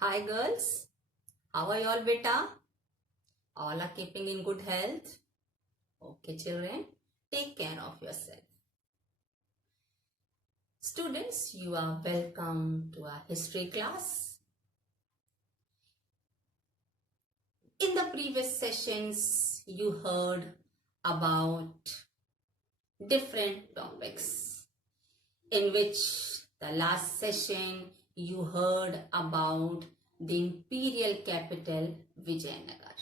Hi girls, how are you all beta? All are keeping in good health? Okay children, take care of yourself. Students, you are welcome to our history class. In the previous sessions, you heard about different topics, in which the last session you heard about the imperial capital Vijayanagar.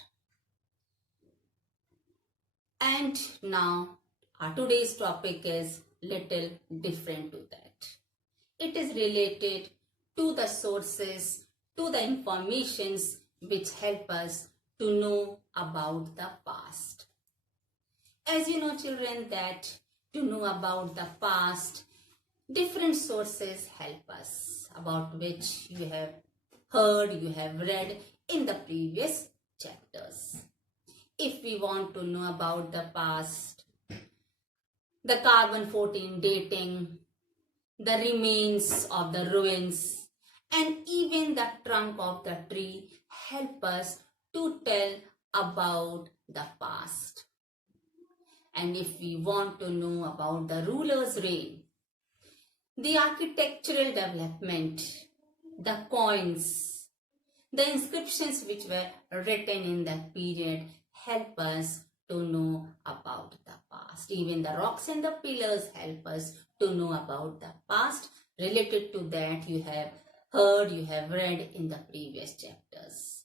And now our today's topic is little different to that. It is related to the sources, to the informations which help us to know about the past. As you know children, that to know about the past, different sources help us, about which you have heard, you have read in the previous chapters. If we want to know about the past, the carbon 14 dating, the remains of the ruins, and even the trunk of the tree help us to tell about the past. And if we want to know about the ruler's reign, the architectural development, the coins, the inscriptions which were written in that period help us to know about the past. Even the rocks and the pillars help us to know about the past. Related to that, you have heard, you have read in the previous chapters.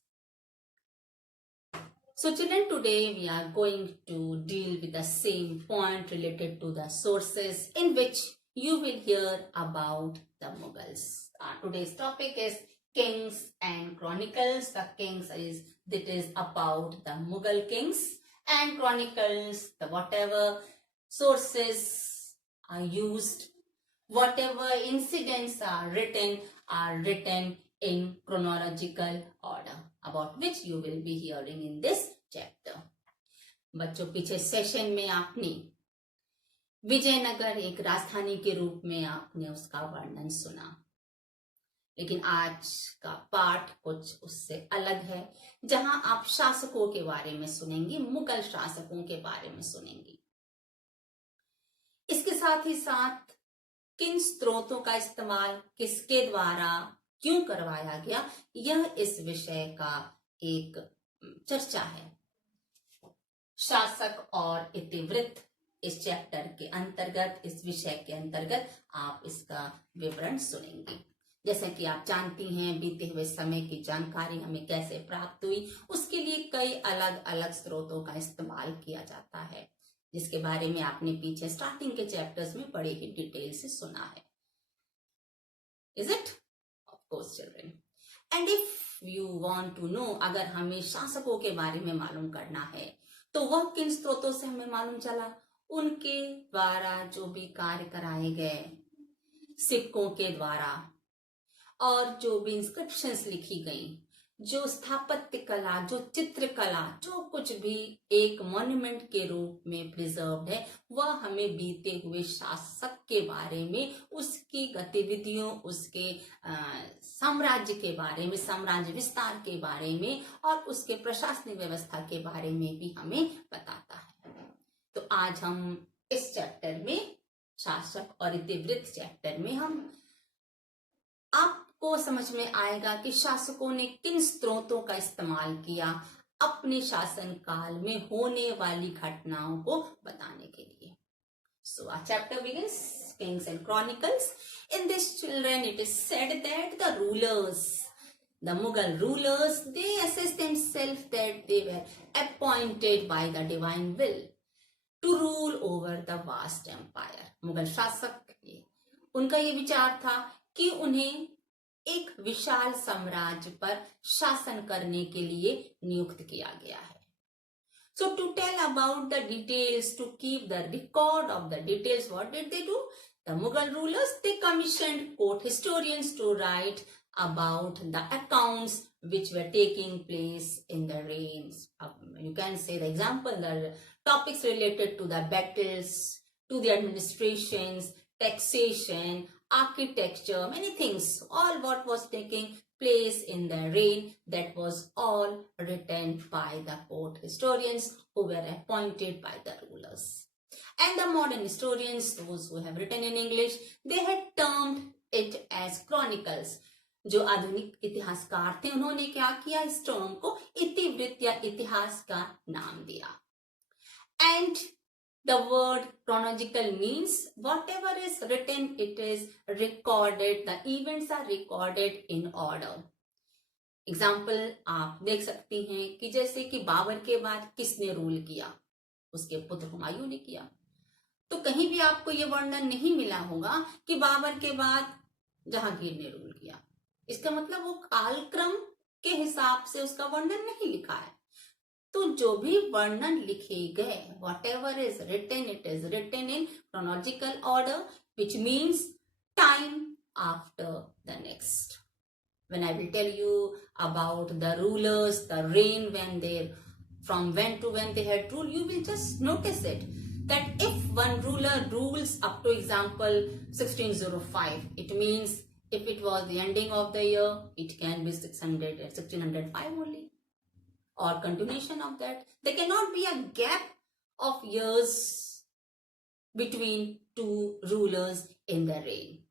So children, today we are going to deal with the same point related to the sources, in which you will hear about the Mughals. Today's topic is Kings and Chronicles. The Kings is about the Mughal kings, and Chronicles, the whatever sources are used, whatever incidents are written in chronological order, about which you will be hearing in this chapter. बच्चों, पिछले session में आपने विजयनगर एक राजधानी के रूप में आपने उसका वर्णन सुना, लेकिन आज का पाठ कुछ उससे अलग है, जहां आप शासकों के बारे में सुनेंगे, मुगल शासकों के बारे में सुनेंगे। इसके साथ ही साथ किन स्रोतों का इस्तेमाल किसके द्वारा क्यों करवाया गया, यह इस विषय का एक चर्चा है। शासक और इतिवृत्त इस चैप्टर के अंतर्गत, इस विषय के अंतर्गत आप इसका विवरण सुनेंगे। जैसे कि आप जानती हैं, बीते हुए समय की जानकारी हमें कैसे प्राप्त हुई, उसके लिए कई अलग अलग स्रोतों का इस्तेमाल किया जाता है, जिसके बारे में आपने पीछे स्टार्टिंग के चैप्टर्स में बड़े ही डिटेल से सुना है। Is it? Of course children. And if you want to know, अगर हमें शासकों के बारे में मालूम करना है, तो वह किन स्रोतों से हमें मालूम चला? उनके द्वारा जो भी कार्य कराए गए, सिक्कों के द्वारा, और जो भी इंस्क्रिप्शंस लिखी गई, जो स्थापत्य कला, जो चित्रकला, जो कुछ भी एक मॉन्यूमेंट के रूप में प्रिजर्व्ड है, वह हमें बीते हुए शासक के बारे में, उसकी गतिविधियों, उसके साम्राज्य के बारे में, साम्राज्य विस्तार के बारे में, और उसके प्रशासनिक व्यवस्था के बारे में भी हमें बताता है। तो आज हम इस चैप्टर में, शासक और इतिवृत्त चैप्टर में, हम आपको समझ में आएगा कि शासकों ने किन स्रोतों का इस्तेमाल किया अपने शासन काल में होने वाली घटनाओं को बताने के लिए। So our chapter begins, Kings and Chronicles. In this, children, it is said that the rulers, the Mughal rulers, they assessed themselves that they were appointed by the divine will to rule over the vast empire. Mughal शासक, उनका ये विचार था कि उन्हें एक विशाल साम्राज्य पर शासन करने के लिए नियुक्त किया गया है। So to tell about the details, to keep the record of the details, what did they do? The Mughal rulers, they commissioned court historians to write about the accounts which were taking place in the reigns. You can say the example, the topics related to the battles, to the administrations, taxation, architecture, many things, all what was taking place in the reign. That was all written by the court historians who were appointed by the rulers. And the modern historians, those who have written in English, they had termed it as chronicles. जो आधुनिक इतिहासकार थे उन्होंने क्या किया, इस term को इतिवृत्त या इतिहास का नाम दिया. And the word chronological means whatever is written, it is recorded, the events are recorded in order. Example आप देख सकती हैं कि जैसे कि बाबर के बाद किसने रूल किया, उसके पुत्र हुमायूं ने किया. तो कहीं भी आपको ये वर्णन नहीं मिला होगा कि बाबर के बाद जहांगीर ने रूल किया. इसका मतलब वो कालक्रम के हिसाब से उसका वर्णन नहीं लिखा है. तो जो भी वर्णन लिखे गए, whatever is written, it is written in chronological order, which means time after the next. When I will tell you about the rulers, the reign, from when to when they had ruled, you will just notice it. That if one ruler rules up to example 1605, it means if it was the ending of the year, it can be 1605 only. Or continuation of that. There cannot be a gap of years between two rulers in the reign.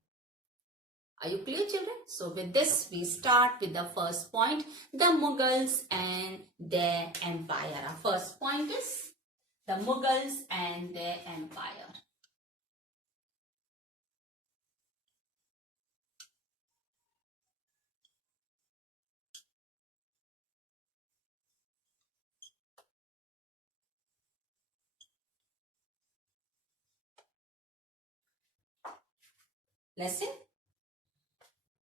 Are you clear, children? So with this, we start with the first point, the Mughals and their empire. Our first point is the Mughals and their empire. Lesson.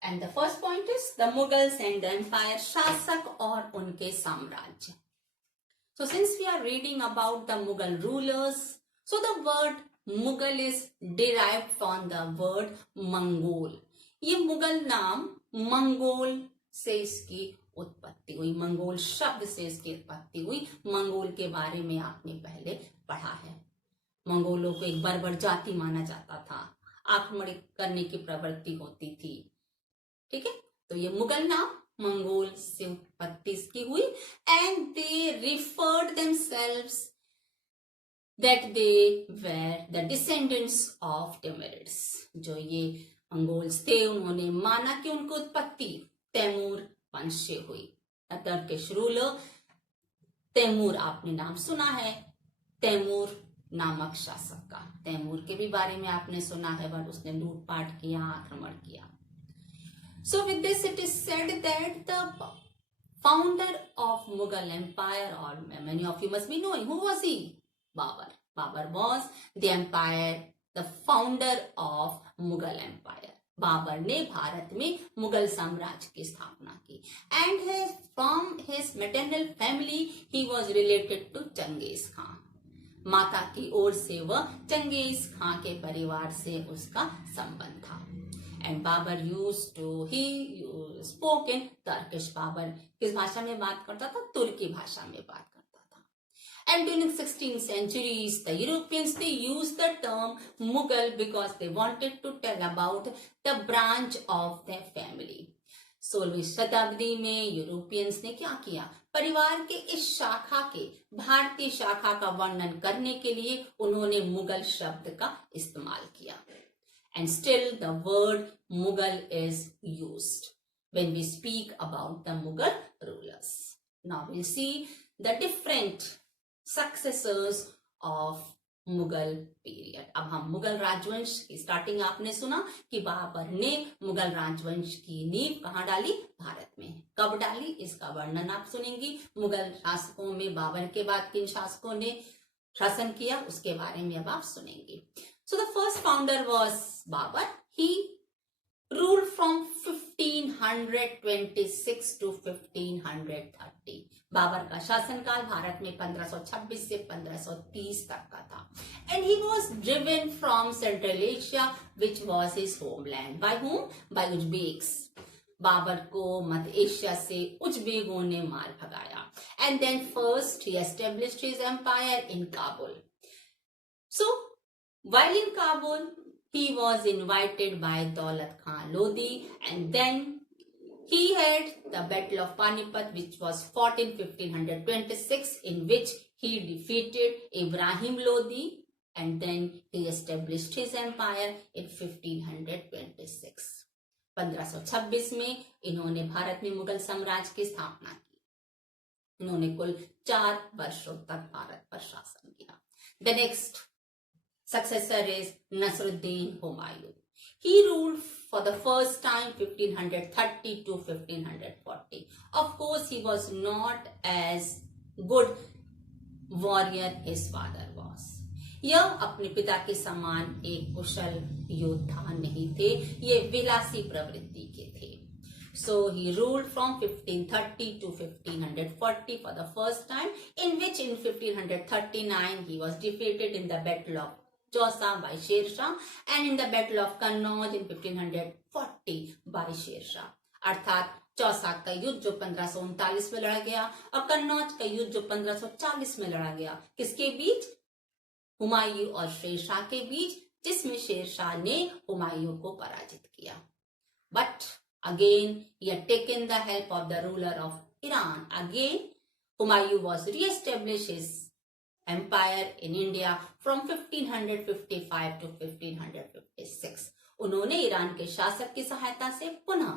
And the first point is the Mughals and the empire, शासक और उनके साम्राज्य. So since we are reading about the Mughal rulers, so the word Mughal is derived from the word Mongol. ये मुगल नाम Mongol से इसकी उत्पत्ति हुई, मंगोल शब्द से इसकी उत्पत्ति हुई. मंगोल के बारे में आपने पहले पढ़ा है. मंगोलों को एक बर्बर जाति माना जाता था, आक्रमण करने की प्रवृत्ति होती थी. ठीक है, तो ये मुगल नाम मंगोल से उत्पत्ति इसकी हुई. And they referred themselves that they were the descendants of Timurids. जो ये मंगोल्स थे, उन्होंने माना कि उनको उत्पत्ति तैमूर वंश से हुई. टर्किश रूलर तैमूर, आपने नाम सुना है, तैमूर नामक शासक का. तैमूर के भी बारे में आपने सुना है, बट उसने लूटपाट किया, आक्रमण किया. So with this it is said that the founder of Mughal empire, or many of you must be knowing, who was he? Babur. Babur was the empire, the founder of Mughal empire. Babar ने भारत में मुगल साम्राज्य की स्थापना की. And from his maternal family he was related to Genghis Khan. माता की ओर से वह चंगेज खान के परिवार से उसका संबंध था. And Babur he spoke in Turkish. Babar किस भाषा में बात करता था? तुर्की भाषा में बात करता था. And during 16th centuries, the Europeans, they used the term Mughal because they wanted to tell about the branch of their family. 16वीं शताब्दी में यूरोपियंस ने क्या किया? परिवार के इस शाखा के, भारतीय शाखा का वर्णन करने के लिए उन्होंने मुगल शब्द का इस्तेमाल किया. And still the word Mughal is used when we speak about the Mughal rulers. Now we'll see the different successors of Mughal period. अब हम मुगल राजवंश की स्टार्टिंग आपने सुना कि बाबर ने मुगल राजवंश की नींव कहाँ डाली? भारत में. कब डाली? इसका वर्णन आप सुनेंगी. मुगल शासकों में बाबर के बाद किन शासकों ने शासन किया, उसके बारे में अब आप सुनेंगे. So the first founder was Babur. He ruled from 1526 to 1530. Babar का शासनकाल भारत में 1526 से 1530 तक का था. And he was driven from Central Asia, which was his homeland. By whom? By Uzbeks. Babar को मध्य एशिया से उज्बेकों ने मार भगाया. And then first he established his empire in Kabul. So while in Kabul, he was invited by Daulat Khan Lodi, and then He had the Battle of Panipat, which was fought in 1526, in which he defeated Ibrahim Lodi, and then he established his empire in 1526. 1526 में इन्होंने भारत में मुगल साम्राज्य की स्थापना की। इन्होंने कुल 4 वर्षों तक भारत पर शासन किया। The next successor is Nasruddin Humayun. He ruled for the first time 1530 to 1540. Of course, he was not as good warrior his father was. यह अपने पिता के समान एक कुशल योद्धा नहीं थे, ये विलासी प्रवृत्ति के थे। So he ruled from 1530 to 1540 for the first time, in which in 1539 he was defeated in the Battle of Chausa by Sher Shah and in the Battle of Kannauj in 1540 by Sher Shah. अर्थात चौसा का युद्ध जो 1539 में लड़ा गया और कन्नौज का युद्ध जो 1540 में लड़ा गया, किसके बीच? हुमायूं और शेर शाह के बीच, जिसमें शेर शाह ने हुमायूं को पराजित किया। But again he had taken the help of the ruler of Iran. Again Humayun was re-established his empire in India from 1555 to 1556. उन्होंने ईरान के शासक की सहायता से पुनः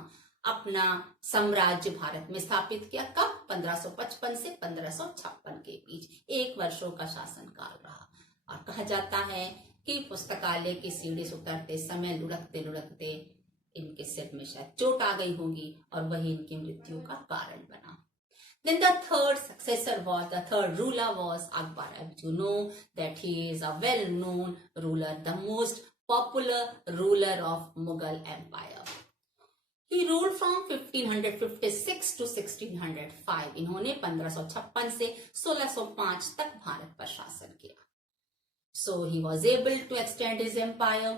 अपना साम्राज्य भारत में स्थापित किया। कब? 1555 से 1556 के बीच 1 वर्षों का शासन काल रहा। और कहा जाता है कि पुस्तकालय की सीढ़ी से उतरते समय लुढ़कते लुढ़कते इनके सिर में शायद चोट आ गई होगी और वही इनकी मृत्यु का कारण बना। Then the third ruler was Akbar. As you know that he is a well-known ruler, the most popular ruler of Mughal Empire. He ruled from 1556 to 1605. इन्होंने 1556 से 1605 तक भारत पर शासन किया। So he was able to extend his empire.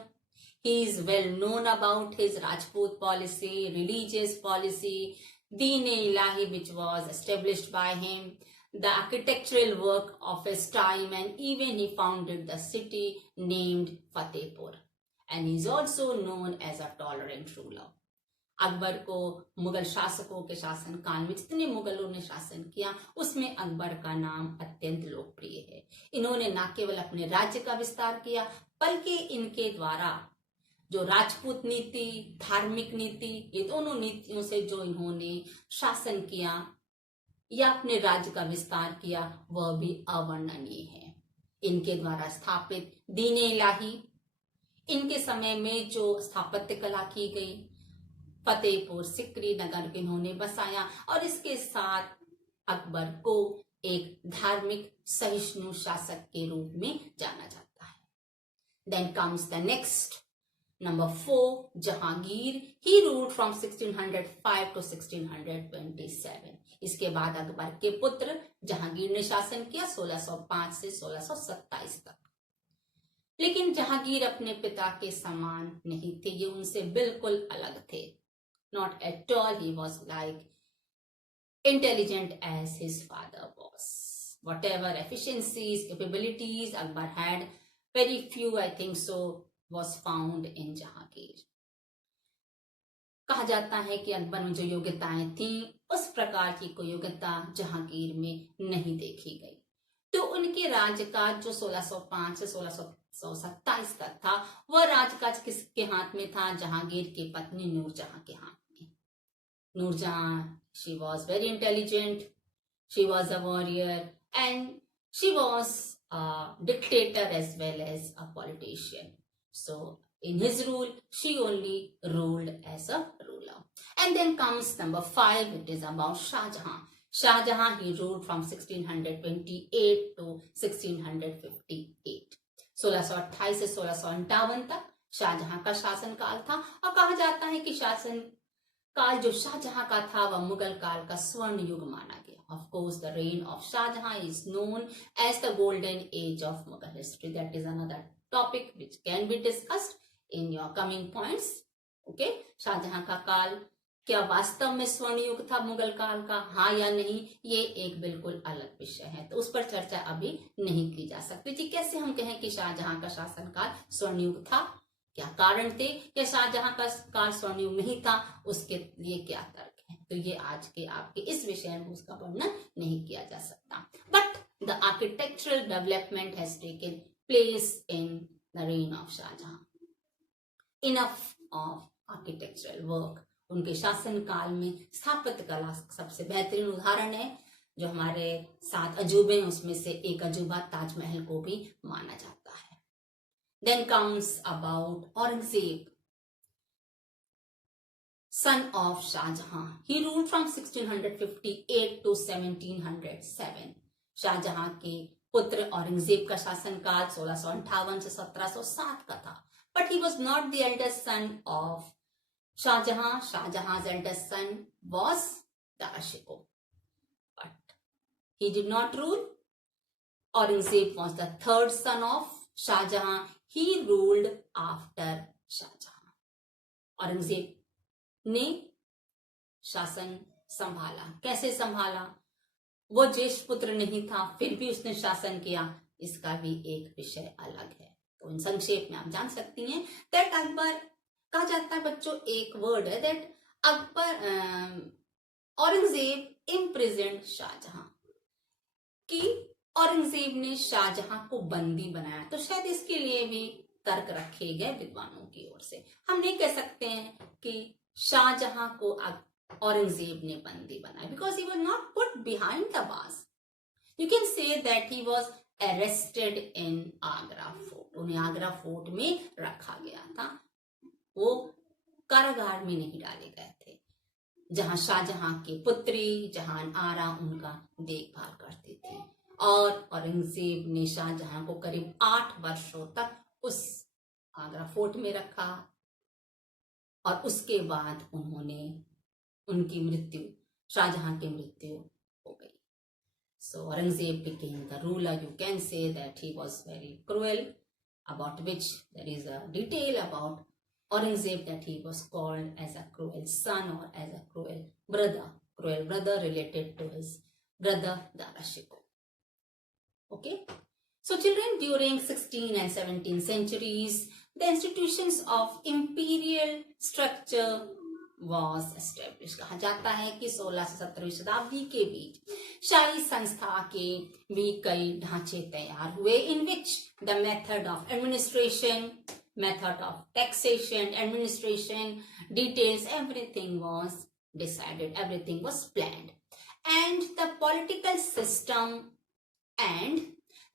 He is well known about his Rajput policy, religious policy, Deen-e-Ilahi, which was established by him, the architectural work of his time, and even he founded the city named Fatehpur. And he is also known as a tolerant ruler. Akbar को मुगल शासकों के शासन काल में जितने मुगलों ने शासन किया उसमें अकबर का नाम अत्यंत लोकप्रिय है। इन्होंने न केवल अपने राज्य का विस्तार किया बल्कि इनके द्वारा जो राजपूत नीति, धार्मिक नीति, ये दोनों नीतियों से जो इन्होंने शासन किया या अपने राज्य का विस्तार किया वह भी अवर्णनीय है। इनके द्वारा स्थापित दीन-ए-इलाही, इनके समय में जो स्थापत्य कला की गई, फतेहपुर सिकरी नगर इन्होंने बसाया और इसके साथ अकबर को एक धार्मिक सहिष्णु शासक के रूप में जाना जाता है। Then comes the next number 4, Jahangir. He ruled from 1605 to 1627. इसके बाद अकबर के पुत्र जहांगीर ने शासन किया 1605 से 1627 तक। लेकिन जहांगीर अपने पिता के समान नहीं थे, ये उनसे बिल्कुल अलग थे। Not at all he was like intelligent as his father was. Whatever efficiencies, capabilities Akbar had, very few I think so was found in Jahangir. कहा जाता है कि अकबर में जो योग्यताएं थीं उस प्रकार की कोई योग्यता जहांगीर में नहीं देखी गई। तो उनके राज्यकाल जो 1605 से 1627 तक था वह राज्यकाल किसके हाथ में था? जहांगीर की पत्नी नूरजहां के हाथ में। Noor Jahan, she was very intelligent, she was a warrior and she was a dictator as well as a politician. So in his rule she only ruled as a ruler. And then comes number 5, it is about Shah Jahan. Shah Jahan, he ruled from 1628 to 1658. 1628 से 1659 तक शाहजहां का शासन काल था और कहा जाता है कि शासन काल जो शाहजहां का था वह मुगल काल का स्वर्ण युग माना गया। Of course, the reign of Shah Jahan is known as the golden age of Mughal history. That is another topic which can be discussed in your coming points. Okay, Shahjahan का काल क्या वास्तव में स्वर्ण युग था मुगल काल का, हाँ या नहीं, ये एक बिल्कुल अलग विषय है, तो उस पर चर्चा अभी नहीं की जा सकती। जी कैसे हम कहें कि शाहजहां का शासन काल स्वर्ण युग था, क्या कारण थे, या शाहजहां का काल स्वर्ण युग नहीं था, उसके लिए क्या तर्क है, तो ये आज के आपके इस विषय में उसका वर्णन नहीं किया जा सकता. But the architectural development has taken place in the reign of Shahjahan. Enough of architectural work. उनके शासन काल में स्थापत्य कला सबसे बेहतरीन उदाहरण है. जो हमारे 7 अजूबे हैं उसमें से एक अजूबा ताजमहल को भी माना जाता है. Then comes about Aurangzeb, son of Shahjahan. He ruled from 1658 to 1707. Shahjahan के पुत्र औरंगजेब का शासनकाल 1658 से 1707 का था. But he was not the eldest son of Shahjahan. Shahjahan's eldest son was Dara Shikoh. But he did not rule. Aurangzeb was the third son of Shahjahan. He ruled after Shahjahan. Aurangzeb ने शासन संभाला. कैसे संभाला? वो ज्येष्ठ पुत्र नहीं था, फिर भी उसने शासन किया. इसका भी एक विषय अलग है. तो इन संक्षेप में आप जान सकती हैं दैट अकबर, कहा जाता है बच्चों, एक वर्ड है दैट अकबर, औरंगजेब इम्प्रिजन्ड शाहजहां, कि औरंगजेब ने शाहजहां को बंदी बनाया. तो शायद इसके लिए भी तर्क रखे गए विद्वानों की ओर से. हम नहीं कह सकते हैं कि शाहजहां को औरंगजेब ने बंदी बनाया, because he was not put behind the bars. You can say that he was arrested in Agra fort. उन्हें आगरा फोर्ट में रखा गया था. वो कारागार में नहीं डाले गए थे, जहां शाहजहां की पुत्री जहान आरा उनका देखभाल करती थी. और औरंगजेब ने शाहजहां को करीब 8 वर्षों तक उस आगरा फोर्ट में रखा. और उसके बाद उनकी मृत्यु, शाहजहां की मृत्यु हो गई. सो Aurangzeb became the ruler. You can say that he was very cruel, about which there is a detail about Aurangzeb, that he was called as a cruel son or as a cruel brother related to his brother Dara Shikoh. Okay. So children, during 16th and 17th centuries, the institutions of imperial structure was established. कहा जाता है कि 16 से 17वीं शताब्दी के बीच शाही संस्था के भी कई ढांचे तैयार हुए, in which the method of administration, method of taxation, administration, details, everything was decided, everything was planned. And the political system and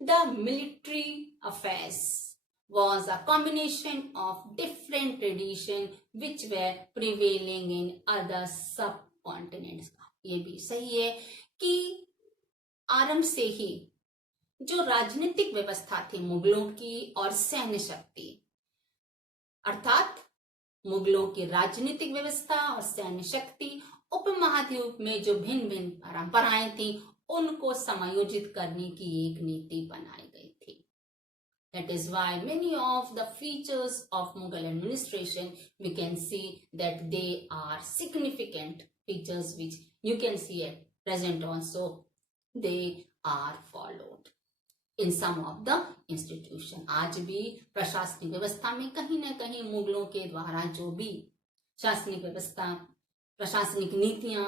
the military affairs was a combination of different traditions which were prevailing in other subcontinents. ये भी सही है कि आरंभ से ही जो राजनीतिक व्यवस्था थी मुगलों की और सैन्य शक्ति, अर्थात मुगलों की राजनीतिक व्यवस्था और सैन्य शक्ति उपमहाद्वीप में जो भिन्न भिन्न परंपराएं थी उनको समायोजित करने की एक नीति बनाई गई थी. That is why many of the features of Mughal administration, we can see that they are significant features which you can see at present also. They are followed in some of the institution. आज भी प्रशासनिक व्यवस्था में कहीं न कहीं मुगलों के द्वारा जो भी शासनिक व्यवस्था, प्रशासनिक नीतियां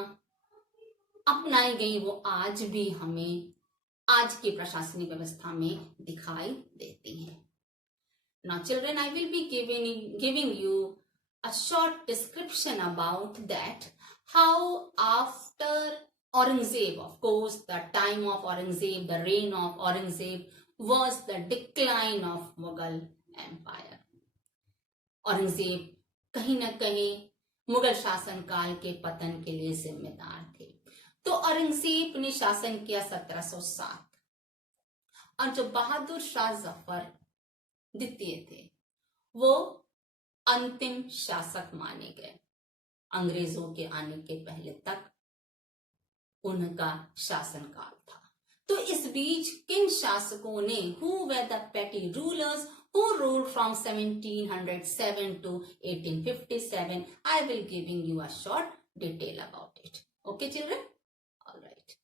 अपनाई गई वो आज भी हमें आज की प्रशासनिक व्यवस्था में दिखाई देती हैं. Now children, I will be giving you a short description about that, how after Aurangzeb, of course the time of Aurangzeb, the reign of Aurangzeb was the decline of Mughal empire. Aurangzeb कहीं न कहीं मुगल शासन काल के पतन के लिए जिम्मेदार थे. तो औरंगजेब ने शासन किया 1707, और जो बहादुर शाह जफर द्वितीय थे वो अंतिम शासक माने गए. अंग्रेजों के आने के पहले तक उनका शासनकाल था. तो इस बीच किन शासकों ने, who were the petty rulers who ruled from 1707 to 1857, I will giving you a short detail about it. Okay children? All right.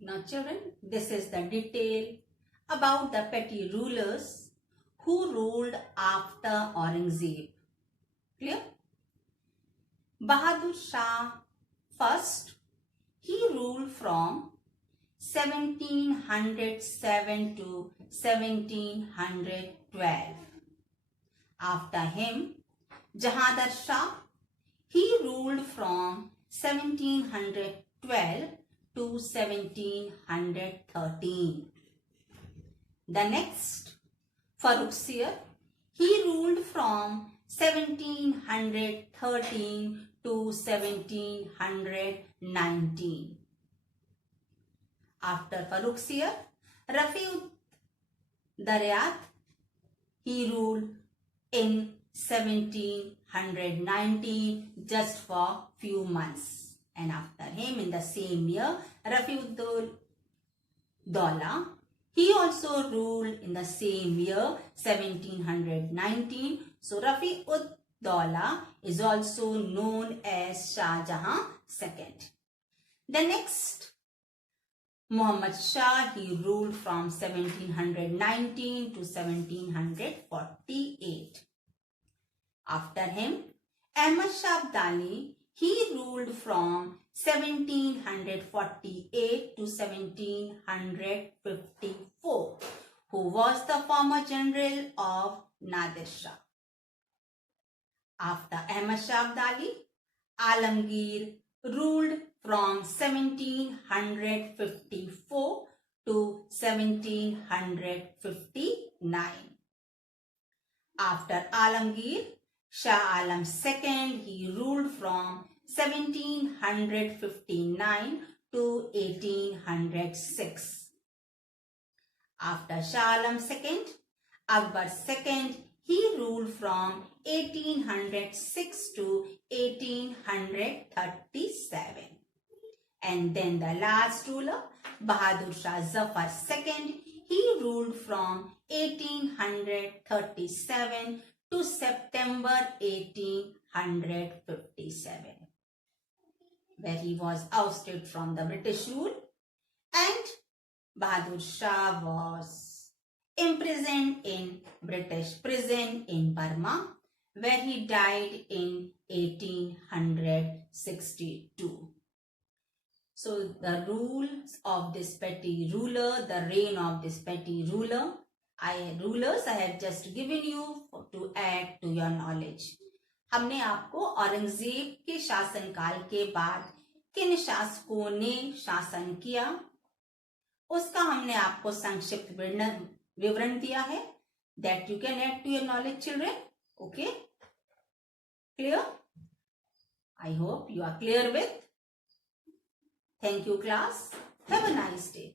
Now children, this is the detail about the petty rulers who ruled after Aurangzeb. Clear? Bahadur Shah first, he ruled from 1707 to 1712. After him, Jahandar Shah, he ruled from 1712 to 1713. The next, Farrukhsiyar, he ruled from 1713 to 1719. After Farrukhsiyar, Rafiud Daryat, he ruled in 1719 just for few months. And after him in the same year, Rafiud Daula, he also ruled in the same year 1719. So Rafiud Daula is also known as Shah Jahan II. The next, Muhammad Shah, he ruled from 1719 to 1748. After him, Ahmad Shah Abdali, he ruled from 1748 to 1754, who was the former general of Nadir Shah. After Ahmad Shah Abdali, Alamgir ruled from 1754 to 1759. After Alamgir, Shah Alam II, he ruled from 1759 to 1806. After Shah Alam II, Akbar II, he ruled from 1806 to 1837. And then the last ruler, Bahadur Shah Zafar II, he ruled from 1837 to September 1857, where he was ousted from the British rule, and Bahadur Shah was imprisoned in British prison in Burma, where he died in 1862. So the rules of this petty ruler, the reign of this petty ruler, I have just given you to add to your knowledge. हमने आपको औरंगजेब के शासनकाल के बाद किन शासकों ने शासन किया, उसका हमने आपको संक्षिप्त विवरण दिया है. That you can add to your knowledge, children. Okay? Clear? I hope you are clear with. Thank you, class. Have a nice day.